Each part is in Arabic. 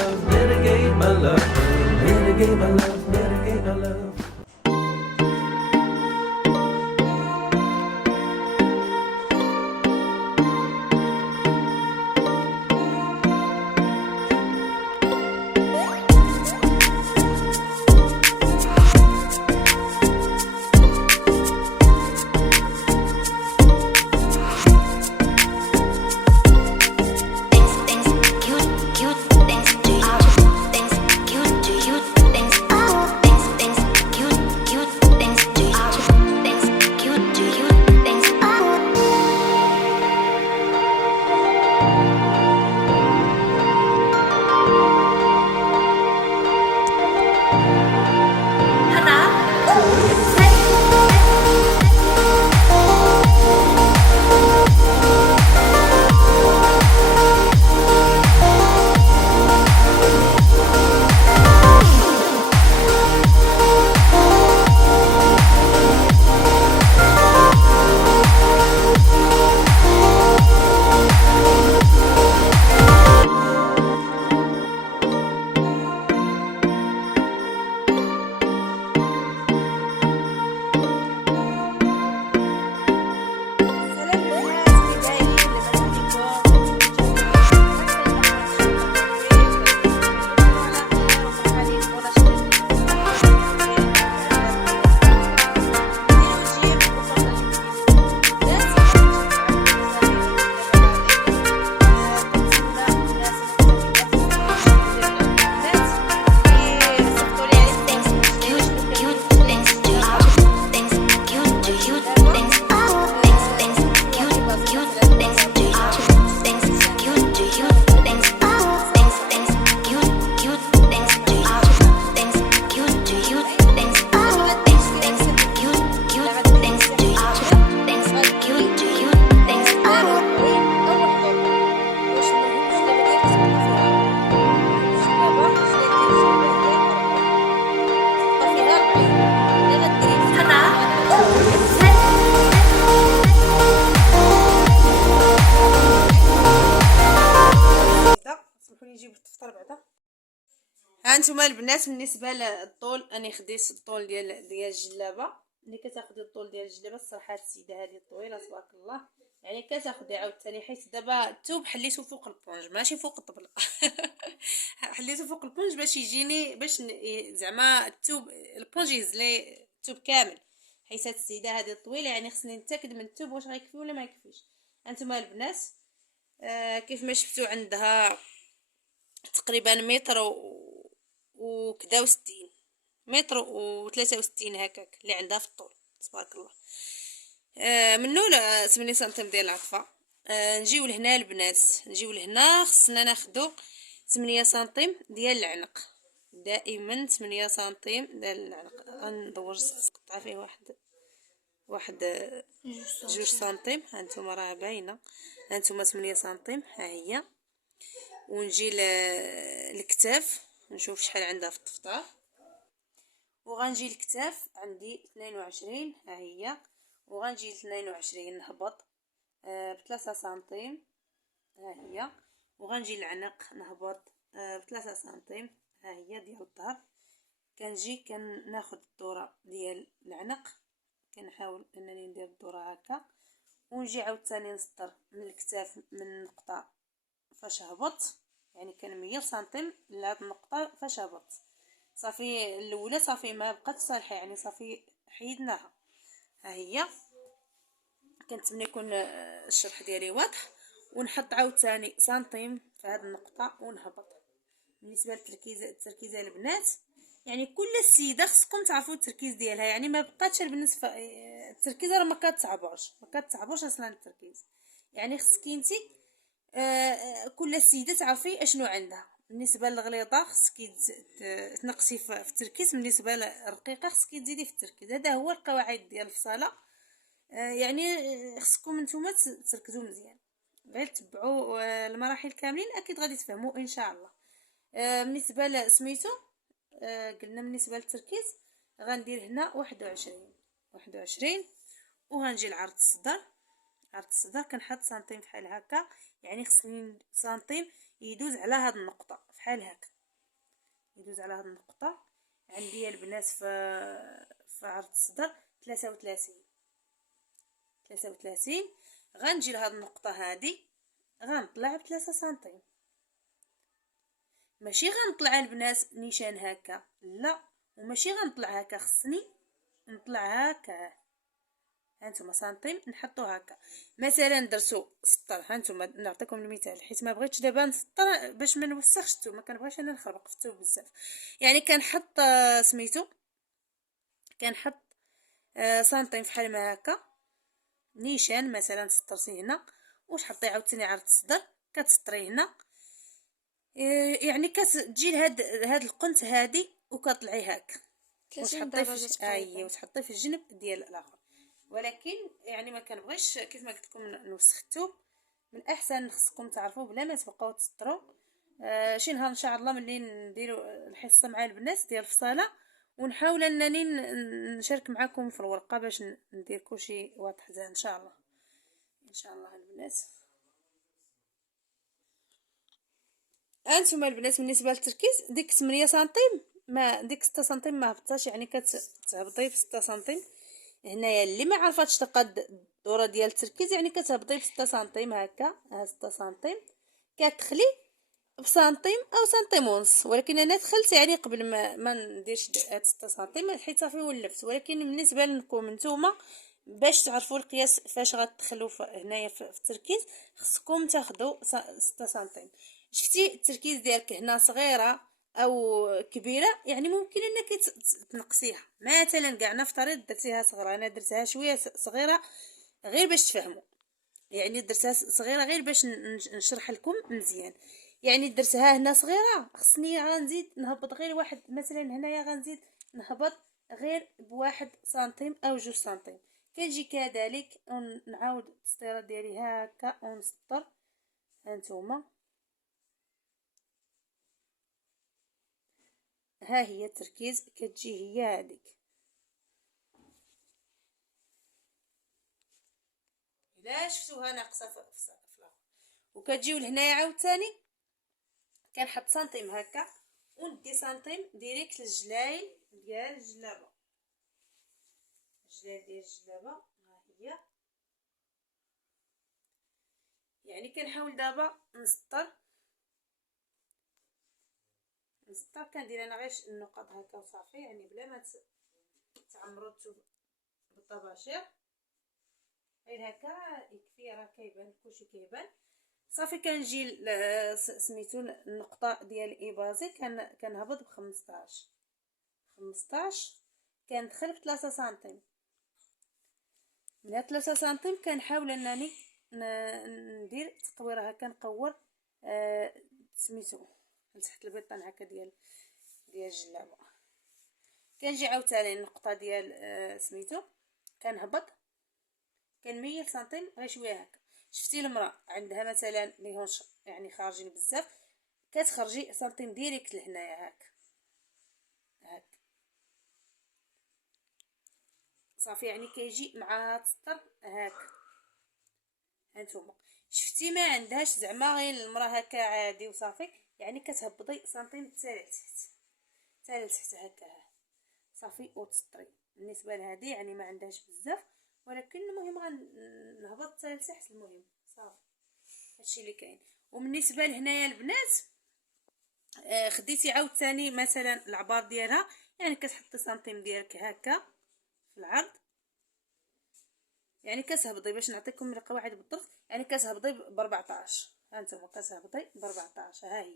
love, mitigate my love, mitigate my love, mitigate my love. نجيب التفطر بعدا. ها نتوما البنات بالنسبه للطول اني خديت الطول ديال الجلابه. ملي كتاخدي الطول ديال الجلابه الصراحه هاد السيده هذه طويله تبارك الله، يعني كتاخدي عاوتاني حيت دابا الثوب حليته فوق البونج ماشي فوق الطبله حليته فوق البونج باش يجيني باش زعما الثوب البونج يهز لي الثوب كامل، حيت هاد السيده هذه طويله يعني خصني نتاكد من الثوب واش غيكفي ولا ما يكفيش. هانتوما البنات كيف ما شفتوا عندها تقريبا متر وكدا وستين، متر وثلاثة وستين هكاك اللي عندها في الطول تبارك الله. منو 8 سنتيم ديال العطفه. نجيو لهنا البنات، نجيو لهنا خصنا ناخدو 8 سنتيم ديال العنق، دائما 8 سنتيم ديال العنق. غندور نقطع فيه واحد جوج سنتيم. هانتوما راه باينه، هانتوما 8 سنتيم ها هي. ونجي للكتاف نشوف شحال عندها في التفطار، وغنجي الكتاف عندي 22 ها هي، وغنجي ل 22 نهبط ب3 سنتيم ها هي، وغنجي العنق نهبط ب3 سنتيم ها هي ديال الظهر. كنجي كناخذ الدوره ديال العنق، كنحاول انني ندير الدوره هكا، ونجي عاوتاني نسطر من الكتاف من النقطه فاش هبط، يعني كنميل سنتيم لهاد النقطه فاش هبط. صافي الاولى صافي ما بقات صالحه، يعني صافي حيدناها ها هي. كنتمنى يكون الشرح ديالي واضح. ونحط عاوتاني سنتيم في هاد النقطه ونهبط. بالنسبه للتركيزه البنات، يعني كل سيده خصكم تعرفوا التركيز ديالها، يعني ما بقاتش بالنسبه التركيز راه ما كتعبرش اصلا التركيز، يعني خصك انت كل سيده تعرفي اشنو عندها. بالنسبه للغليظه خصك تنقصي في التركيز، بالنسبه للرقيقه خصك تزيدي في التركيز. هذا هو القواعد ديال الفصاله. يعني خصكم نتوما تركزوا مزيان، غير تبعوا المراحل كاملين اكيد غادي تفهموا ان شاء الله. بالنسبه لسميتو قلنا بالنسبه للتركيز غندير هنا 21 وغنجي لعرض الصدر عرض الصدر كنحط سنتيم بحال هكا، يعني خصني سنتيم يدوز على هاد النقطه بحال هكا، يدوز على هاد النقطه. عندي البنات في عرض الصدر 33 غنجي لهاد النقطه هادي غنطلع ب3 سنتيم. ماشي غنطلع البنات نيشان هكا، لا، وماشي غنطلع هكا، خصني نطلع هكا. هانتوما سنتيم نحطو هكا. مثلا درتو سطر، هانتوما نعطيكم المثال حيت ما بغيتش دابا نسطر باش ما نوسخش الثوب، ما كنبغيش انا نخربق في الثوب بزاف. يعني كنحط سميتو، كنحط سنتيم فحال ما هكا نيشان. مثلا سطرتي هنا وتحطي عاوتاني عرض الصدر كتسطري هنا، يعني كتجي لهاد القنت هادي وكطلعي هكا 30 وتحطيه درجه في تقريبا. وتحطيه في الجنب ديال الاخر. ولكن يعني ما كنبغيش كيف ما قلت لكم نوسخ الثوب. من الاحسن خصكم تعرفوا بلا ما تبقاو تسطروا. شي نهار ان شاء الله ملي نديروا الحصه مع البنات ديال الفصاله ونحاول انني نشارك معكم في الورقه باش ندير كلشي واضح ان شاء الله. ان شاء الله البنات. انتم البنات بالنسبه للتركيز ديك 8 سنتيم، ما ديك 6 سنتيم ما هبطاش، يعني كتهبطي في 6 سنتيم. هنايا اللي ما عرفاتش تقاد الدوره ديال التركيز يعني كتهبطي ب 6 سنتيم هكا. ها 6 سنتيم كتخلي بسنتيم او سنتيم ونص، ولكن انا دخلت يعني قبل ما نديرش هاد 6 سنتيم حيت صافي ولفت. ولكن بالنسبه لكم نتوما باش تعرفوا القياس فاش غتدخلوا هنايا في التركيز خصكم تاخذوا 6 سنتيم. شفتي التركيز ديالك هنا صغيره او كبيره، يعني ممكن انك تنقصيها. مثلا كاع نفترض درتيها صغيره، انا درتها شويه صغيره غير باش تفهموا، يعني درتها صغيره غير باش نشرح لكم مزيان. يعني درتها هنا صغيره خصني غنزيد نهبط غير واحد، مثلا هنايا غنزيد نهبط غير بواحد سنتيم او 2 سنتيم. كنجي كذلك ونعاود التسطيره ديالي هكا ونسطر. هانتوما ها هي التركيز كتجي هي هذيك. الا شفتوها ناقصه في الاخر وكتجيو لهنايا عاوتاني كنحط سنتيم هكا وندي سنتيم ديريكت للجلايل ديال الجلابه. الجلايل ديال الجلابه ها هي. يعني كنحاول دابا نسطر كندير انا غير النقط هكا وصافي، يعني بلا ما تعمروا بالطباشير، غير هكا يكفي. راه كيبان كلشي كيبان صافي. كنجي سميتو النقطه ديال ايبازي كنهبط ب15 كندخل ب3 سنتيم. من 3 سنتيم كنحاول انني ندير تقويره هكا نقور سميتو لتحت البيطان هكا ديال الجلابه. كنجي عاوتاني النقطه ديال سميتو كنهبط كنميل سنتيم غير شويه هكا. شفتي المراه عندها مثلا لي هونش يعني خارجين بزاف كتخرجي سنتيم ديريكت لهنايا هكا صافي، يعني كيجي مع تسطر هكا. هانتوما شفتي ما عندهاش زعما غير المراه هكا عادي وصافي، يعني كتهبطي سنتيم حتى لتحت هكا صافي وتسطري. بالنسبه لهذه يعني ما عندهاش بزاف، ولكن المهم غنهبط حتى لتحت. المهم صافي هادشي اللي كاين. وبالنسبه لهنايا البنات خديتي عاوتاني مثلا العبار ديالها، يعني كتحطي سنتيم ديالك هكا في العرض، يعني كتهبطي باش نعطيكم القواعد بالضبط. يعني كتهبطي ب14. هانتوما كتهبطي ب14. ها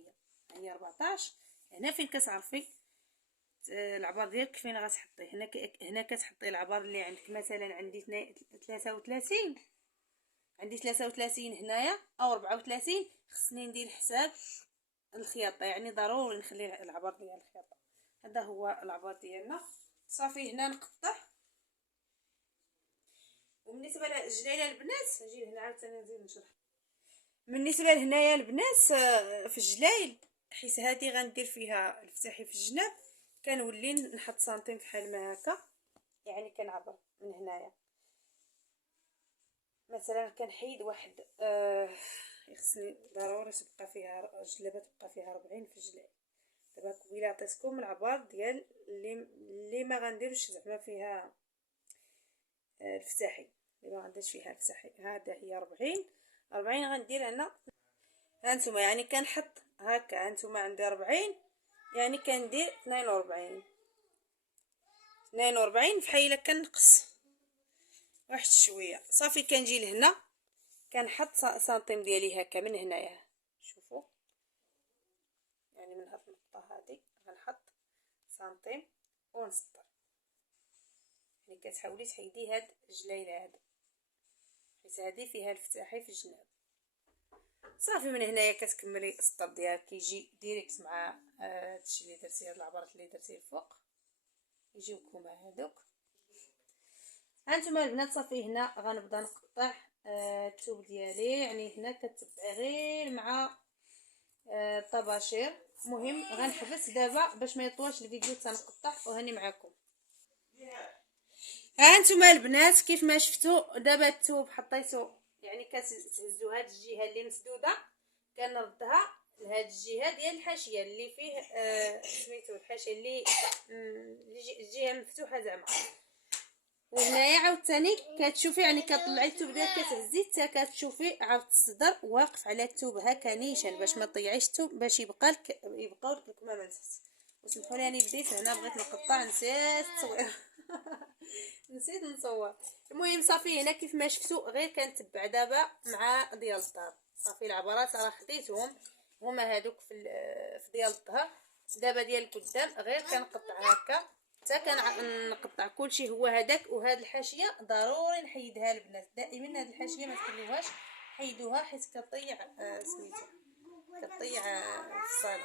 هي 14. هنا فين كتعرفي العبار ديالك فين غتحطيه. هنا كتحطي العبار اللي عندك. مثلا عندي 33 عندي 33 هنايا او 34 خصني ندير حساب الخياطه، يعني ضروري نخلي العبار ديال الخياطه. هذا هو العبار ديالنا صافي. هنا نقطع. وبالنسبه للجلايله البنات نجي هنا عاوتاني نزيد نشرح. بالنسبه لهنايا البنات في الجلايل حيت هذه غندير فيها الفتحي في الجناب كنولي نحط سنتيم بحال ما هكا، يعني كنعبر من هنايا مثلا كنحيد واحد يخصني ضروري تبقى فيها جلابه، تبقى فيها 40 في الجلاب. دابا قبيله عطيتكم العبار ديال اللي ما غنديروش زعما فيها الفتاحي، اللي ما غنديرش فيها الفتاحي. هذا هي 40 غندير هنا. هانتوما يعني كنحط هكا، هانتوما عندي 40 يعني كندير 42 فحال كنقص واحد شويه صافي. كنجي لهنا كنحط سنتيم ديالي هكا من هنايا، شوفوا يعني من هاد النقطه هادي غنحط سنتيم ونسطر. يعني كتحاولي تحيدي هاد الجلايله هادو حيت هادي فيها الفتاحي في الجناب. صافي من هنايا كتكملي السطر ديالك كيجي ديريكت مع هادشي اللي درتي، هاد العبارات اللي درتي الفوق يجيوكم هادوك. هانتوما البنات صافي هنا غنبدا نقطع الثوب ديالي. يعني هنا كتبعي غير مع الطباشير. مهم غنحبس دابا باش ما يطولش الفيديو تنقطع وهاني معكم. ها انتما البنات كيف ما شفتوا دابا الثوب حطيتو، يعني كتهزوا هاد الجهه اللي مسدوده كنردها لهاد الجهه ديال الحاشيه اللي فيه سميتو الحاشيه اللي الجهه مفتوحه زعما. وهنايا عاوتاني كتشوفي يعني كطلعي الثوب ديالك كتهزي حتى كتشوفي عاود الصدر واقف على الثوب هكا نيشان باش ما تضيعيش الثوب، باش يبقاو لك الكمامه نفس. وسمحوا لي اني بديت هنا بغيت نقطع نسيت التصوير نسيت نصور. المهم صافي هنا كيف ما شفتوا غير كنتبع دابا مع ديال الظهر. صافي العبارات راه خديتهم هما هادوك في ديال الظهر. دابا ديال القدام غير كنقطع هكا حتى كنقطع كلشي هو هذاك. وهاد الحاشيه ضروري نحيدها البنات دائما، هاد الحاشيه ما تخليوهاش، حيدوها حيت كطيع سميتو كطيع في الصاله.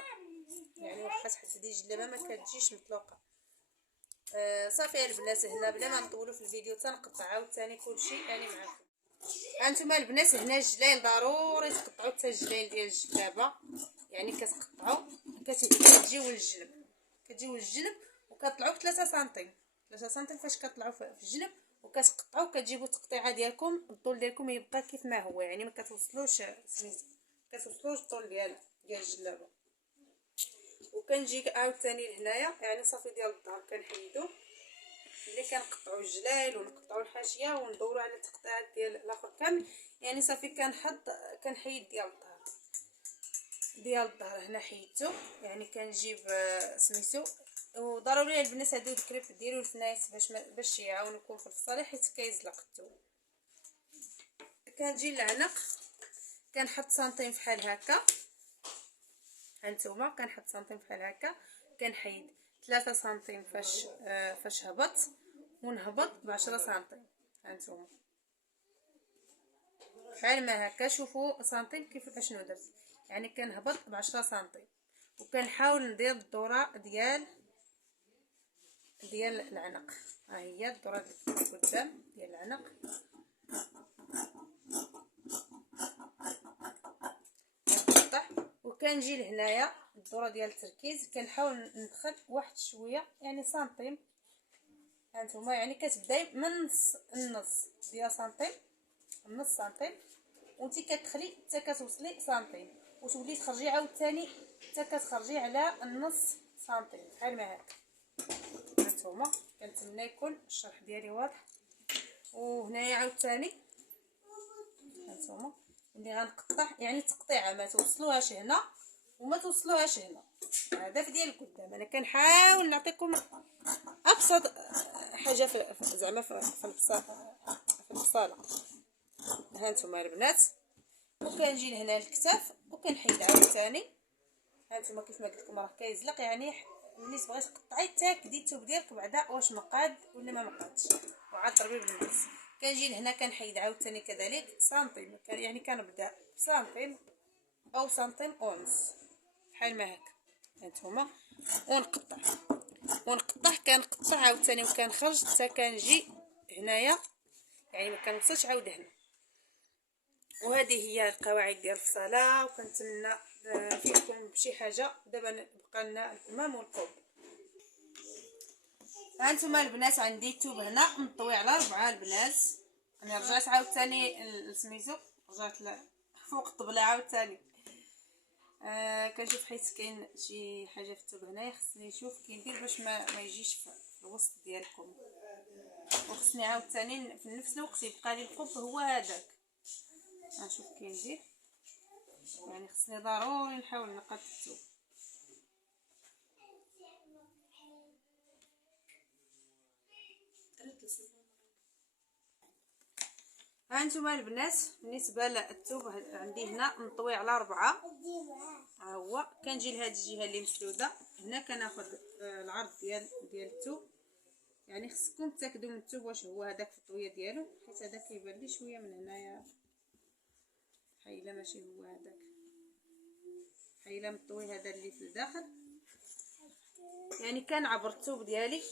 يعني واخا تحددي جلابه ما كتجيش مطلوقه. صافي البنات هنا بلا ما نطولوا في الفيديو تنقطع عاوتاني كلشي يعني معكم. هانتوما البنات هنا الجلايل ضروري تقطعوا حتى الجلايل ديال الجلابه. يعني كتقطعوا كتجيو للجنب وكطلعوا 3 سنتيم فاش كطلعوا في الجنب وكتقطعوا كتجيبوا التقطيعه ديالكم الطول ديالكم يبقى كيف ما هو. يعني ما كتوصلوش الطول ديال الجلابه. وكنجي عاوتاني لهنايا يعني صافي ديال الظهر كنحيدو ملي كنقطعوا الجلايل ونقطعوا الحاشيه وندوروا على التقطيعات ديال الاخر كامل. يعني صافي كنحيد ديال الظهر هنا حيدته. يعني كنجيب سميتو. وضروري البنات هادو الكريب ديروا الفنايت باش يعاونوكم في الفصال حيت كيزلق الثوب. كنجي للعنق كنحط سنتيم فحال هكا. هانتوما كنحط سنتيم فحال هكا كنحيد 3 سنتيم فاش هبط ونهبط ب10 سنتيم. هانتوما بحال ما هكا شوفوا سنتيم كيف اشنو درت. يعني كنهبط ب10 سنتيم وكنحاول ندير الدوره ديال العنق. ها هي الدوره قدام ديال العنق. كنقطع وكنجي لهنايا الدوره ديال التركيز كنحاول ندخل واحد شويه يعني سنتيم. هانتوما يعني كتبداي من النص ديال سنتيم، نص سنتيم وانتي كتدخلي حتى كتوصلي سنتيم وتولي تخرجي عاوتاني حتى كتخرجي على النص سنتيم بحال ما هكا. هانتوما كنتمنى يكون الشرح ديالي واضح. وهنايا عاوتاني هانتوما اللي غنقطع يعني تقطيعه ما توصلوهاش هنا وما توصلوهاش هنا. هذا في ديال القدام. انا كنحاول نعطيكم ابسط حاجه زعما في البصاله. هانتوما البنات وكنجي لهنا الكتاف وكنحيد عاوتاني. هانتوما كيف ما قلت لكم راه كيزلق. يعني ملي تبغي تقطعي تاكدي الثوب ديالك بعدا واش مقاد ولا ما مقادش وعاد ضربي بالمقص. كنجي لهنا كنحيد عاوتاني كذلك سنتيم. يعني كنبدا بسنتيم او سنتيم ونص بحال ما هكا. هانتوما ونقطع كنقطع عاوتاني وكنخرج حتى كنجي هنايا. يعني ما كنوصلش عاود هنا. وهذه هي القواعد ديال الصلاه. وكنتمنى فيكم بشي حاجه. دابا بقى لنا الكمام والقوب. هانتوما البنات عندي الثوب هنا مطوي على 4 البنات. انا رجعت عاوتاني لسميتو، رجعت فوق الطبله عاوتاني. كنشوف حيت كاين شي حاجه في الثوب هنايا خصني نشوف كي ندير باش ما يجيش في الوسط ديالكم، وخصني عاوتاني في نفس الوقت يبقى لي القب هو هذاك. غنشوف كي ندير، يعني خصني ضروري نحاول نقاد الثوب. ها نتوما البنات، بالنسبه للثوب عندي هنا مطوي على 4. ها هو كنجي لهاد الجهه اللي مسدوده هنا، كناخذ العرض ديال الثوب. يعني خصكم تاكدوا من الثوب واش هو هذاك في الطويه ديالو، حيت هذا كيبان لي شويه من هنايا حيله ماشي هو هذاك، حيله مطوي هذا اللي في الداخل. يعني كنعبر الثوب ديالي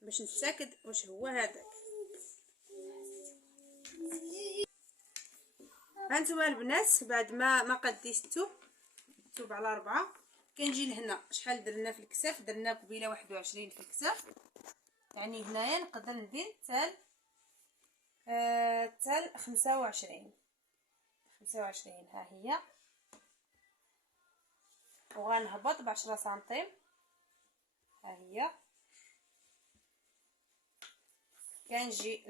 باش نتاكد واش هو هذاك. هانتوما البنات، بعد ما قديت الثوب على 4، كنجي لهنا. شحال درنا في الكساف؟ درنا قبيله 21 في الكساف، يعني هنايا نقدر ندير تال 25. ها هي، وغنهبط ب10 سنتيم. ها هي كنجي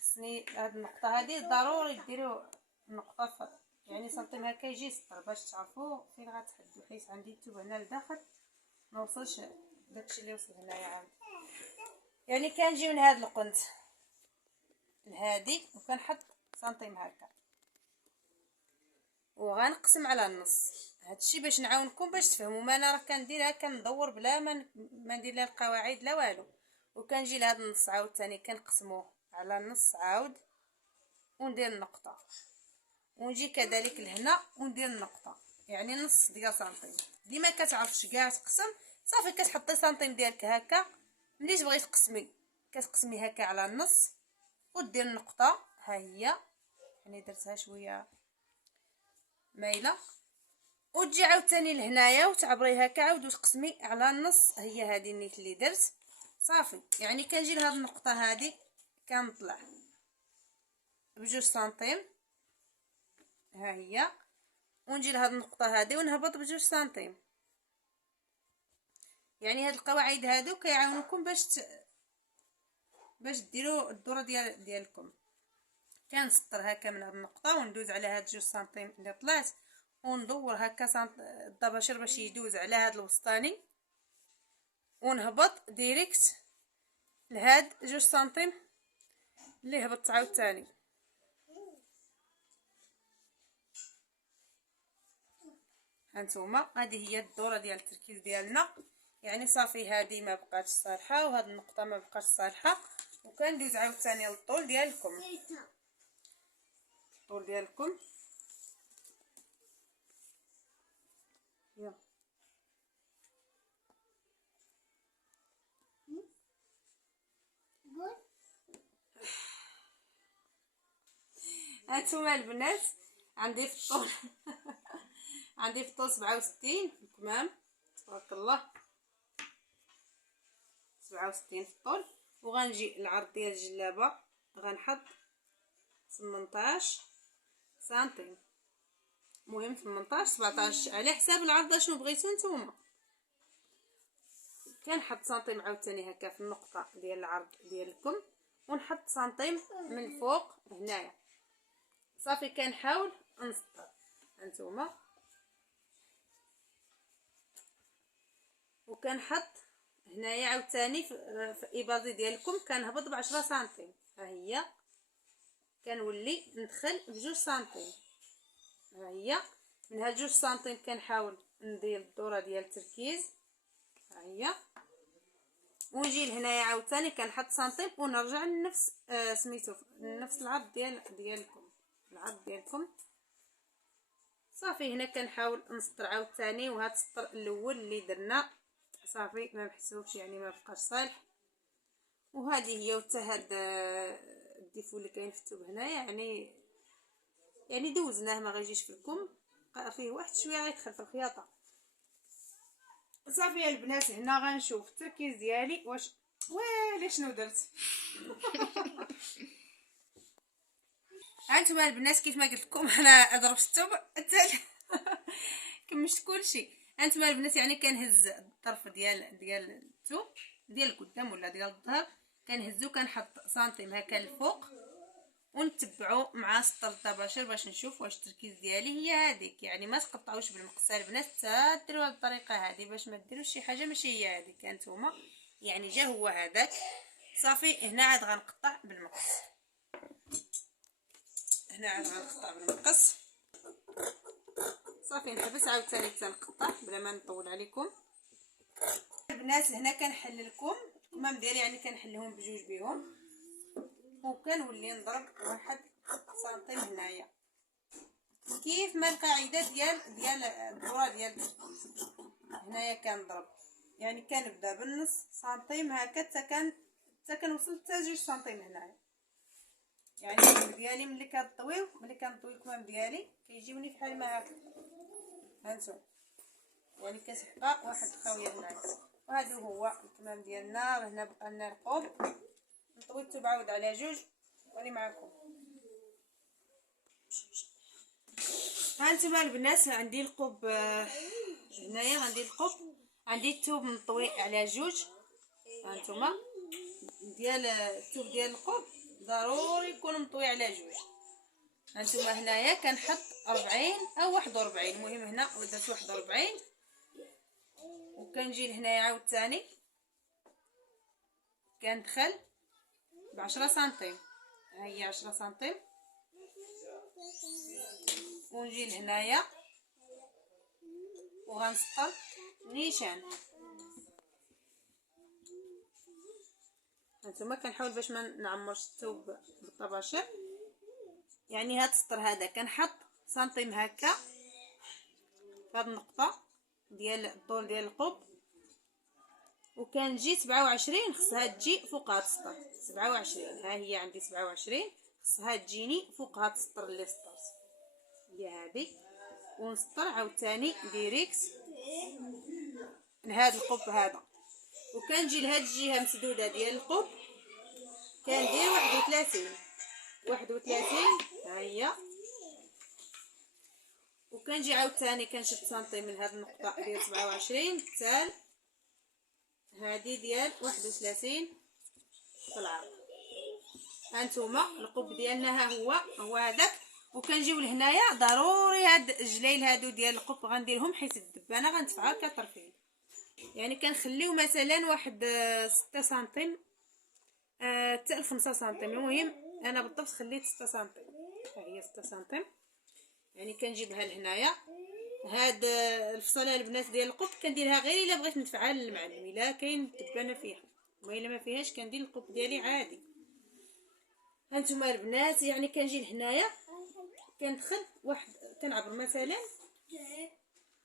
خصني هاد النقطه هذه ضروري ديروا النقطه يعني سنتيم هكا يجي سطر باش تعرفوا فين غتحدوا، حيت عندي الثوب هنا لداخل ما وصلش داكشي اللي وصل هنايا عاود. يعني كنجي من هاد القنت لهادي وكنحط سنتيم هكا وغنقسم على النص. هادشي باش نعاونكم باش تفهموا. ما انا راه كنديرها كندور بلا ما ندير لا القواعد لا والو. وكنجي لهاد النص عاوتاني كنقسموه على النص عاود وندير النقطه، ونجي كذلك لهنا وندير النقطه، يعني نص ديال سنتيم. ديما كتعرفش كاع تقسم، صافي كتحطي سنتيم ديالك هكا. ملي تبغي تقسمي كتقسمي هكا على النص ودير النقطه. ها هي، يعني درتها شويه مايله، وتجي عاوتاني لهنايا وتعبري هكا عاود وتقسمي على النص. هي هذه النيت اللي درت صافي. يعني كنجي لهاد النقطه هذه كنطلع ب2 سنتيم. ها هي، ونجي لهاد النقطه هذه ونهبط ب2 سنتيم. يعني هاد القواعد هادو كيعاونوكم باش ديروا الدوره ديالكم. كنسطر هكا من هاد النقطه وندوز على هاد 2 سنتيم اللي طلعت، وندور هكا الضباشر باش يدوز على هاد الوسطاني، ونهبط ديريكت لهاد 2 سنتيم اللي هبطت عاوتاني. هانتوما هذه هي الدوره ديال التركيز ديالنا. يعني صافي هذه ما بقاتش صالحه وهاد النقطه ما بقاتش صالحه، وكندوز عاوتاني للطول ديالكم. الطول ديالكم هانتوما البنات، عندي في الطول عندي في الطول 67 في الكمام، تبارك الله 67 في الطول. وغنجي العرض ديال الجلابه غنحط 18 سنتيم، المهم 18 17 على حساب العرض شنو بغيتو نتوما. كنحط سنتيم عاوتاني هكا في النقطه ديال العرض ديالكم، ونحط سنتيم من الفوق هنايا. صافي كنحاول نسطر هانتوما، وكنحط هنايا عاوتاني في ايبازي ديالكم كنهبط ب10 سنتيم. ها هي كنولي ندخل ب2 سنتيم. ها هي من هاد 2 سنتيم كنحاول ندير الدوره ديال التركيز. ها هي، ونجي لهنايا عاوتاني كنحط سنتيم ونرجع لنفس سميتو نفس العرض ديالكم العرض ديالكم. صافي هنا كنحاول نسطر عاوتاني، وهذا السطر الاول اللي درنا صافي ما محسوبش، يعني ما بقاش صالح. وهذه هي حتى هاد الديفو اللي كاين في الثوب هنايا، يعني دوزناه ما غيجيش في الكم، بقى فيه واحد شويه غيدخل في الخياطه. صافي يا البنات، هنا غنشوف التركيز ديالي واش ويلي شنو درت هانتوما البنات كيف ما قلت لكم انا ضربت الثوب التالي كمشت كلشي. هانتوما البنات يعني كنهز الطرف ديال الثوب ديال القدام ولا ديال الظهر، كنهزو كنحط سنتيم هكا الفوق ونتبعو مع سطر الطباشر باش نشوف واش التركيز ديالي هي هذيك. يعني ما تقطعوش بالمقص البنات، حتى ديروا هذه الطريقه هذه باش ما ديروش شي حاجه ماشي هي هذيك. هانتوما يعني جا هو هذاك صافي. هنا عاد غنقطع بالمقص، هنا عاد غنقطع بالمقص صافي. نحبس عاوتاني تنقطع بلا ما نطول عليكم البنات. هنا كنحل لكم الكمام ديالي، يعني كنحلهم بجوج بهم وكنولي نضرب 1 سنتيم هنايا كيف ما القاعده ديال الدوره ديال هنايا. كنضرب يعني كنبدا بالنص سنتيم هكا حتى كنوصل حتى 2 سنتيم هنايا. يعني الكمام ديالي ملي كنطوي الكمام ديالي كيجيوني بحال ما هكا. هانتوما يعني كتبقى واحد الخاويه هنايا. وهذا هو الكمام ديالنا. وهنا بقى لنا القوب نطوي الثوب عاود على جوج واني معكم. هانتوما البنات عندي القوب هنايا، عندي القوب، عندي الثوب مطوي على جوج. هانتوما ديال الثوب ديال القوب ضروري يكون مطوي على جوج. هانتوما هنايا كنحط 40 او 41، المهم هنا درت 41 وكنجي لهنايا عاوتاني كندخل ب10 سنتيم. ها هي 10 سنتيم ونجي لهنايا وغنسطر نيشان. هانتوما كنحاول باش ما نعمرش الثوب بالطباشر. يعني هاد السطر هذا كنحط سنتيم هكا في هاد النقطه ديال الطول ديال القوب، وكنجي 27 خصها تجي فوق هاد السطر 27. ها هي عندي 27 خصها تجيني فوق هاد السطر اللي سطرت هي هذه. ونسطر عاوتاني ديريكت لهاد القوب هذا، وكنجي لهاد الجهه مسدوده ديال القوب كندير 31 ها هي. وكنجي عاوتاني كنشد سنتيم من هاد النقطه ديال 27 حتى هذه ديال 31 في العرض. هانتوما القوب ديالنا ها هو هذاك. وكنجيو لهنايا ضروري هاد الجليل هادو ديال القوب غنديرهم حيت الدبانه غنتفعل كطرفين. يعني كنخليو مثلا واحد 6 سنتيم حتى 5 سنتيم. المهم انا بالضبط خليت 6 سنتيم. ها هي 6 سنتيم. يعني كنجيبها لهنايا. هاد الفصله البنات ديال القوب كنديرها غير الا بغيت نتفعل المعلم، الا كاين الدبانه فيها، والا ما فيهاش كندير القوب ديالي عادي. هانتوما البنات يعني كنجي لهنايا كندخل واحد كنعبر مثلا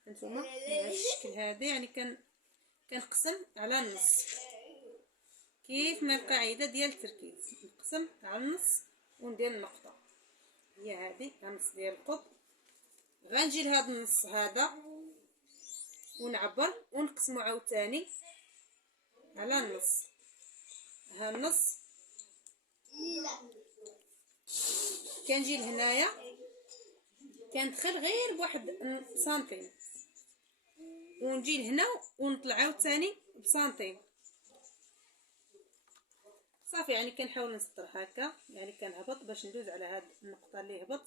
هانتوما بهذا الشكل هذا. يعني كنقسم على النص كيف ما القاعده ديال التركيز، نقسم على النص وندير النقطه هي هذه النص ديال القوب. غنجي لهذا النص هذا ونعبر ونقسمو عاوتاني على النص. ها النص كنجي لهنايا كندخل غير بواحد سنتيم ونجي لهنا ونطلع عاوتاني بسنتيم صافي. يعني كنحاول نسطر هكا، يعني كنهبط باش ندوز على هاد النقطه اللي هبط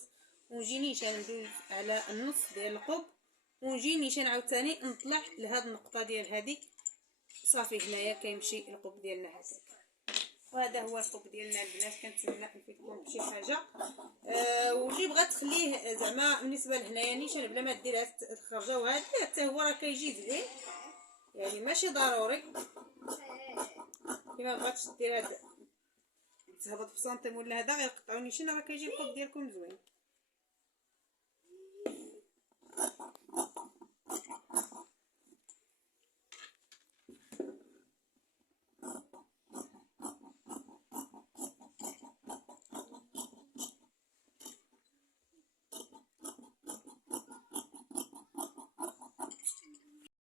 ونجي نيشان ندوز على النص ديال القوب ونجي نيشان عاوتاني نطلع لهاد النقطه ديال هذه صافي. هنايا كيمشي القوب ديالنا هكاك. وهذا هو القوب ديالنا البنات. كنتمنى نفيدكم بشي حاجه. واللي بغات تخليه زعما بالنسبه لهنايا نيشان بلا ما ديرها تخرجه وهذا حتى هو راه كيجي زوين، يعني ماشي ضروري كيما بغاتش دير هذا تهبط بسنتيم ولا هذا غير قطعوا نيشان راه كيجي القوب ديالكم زوين.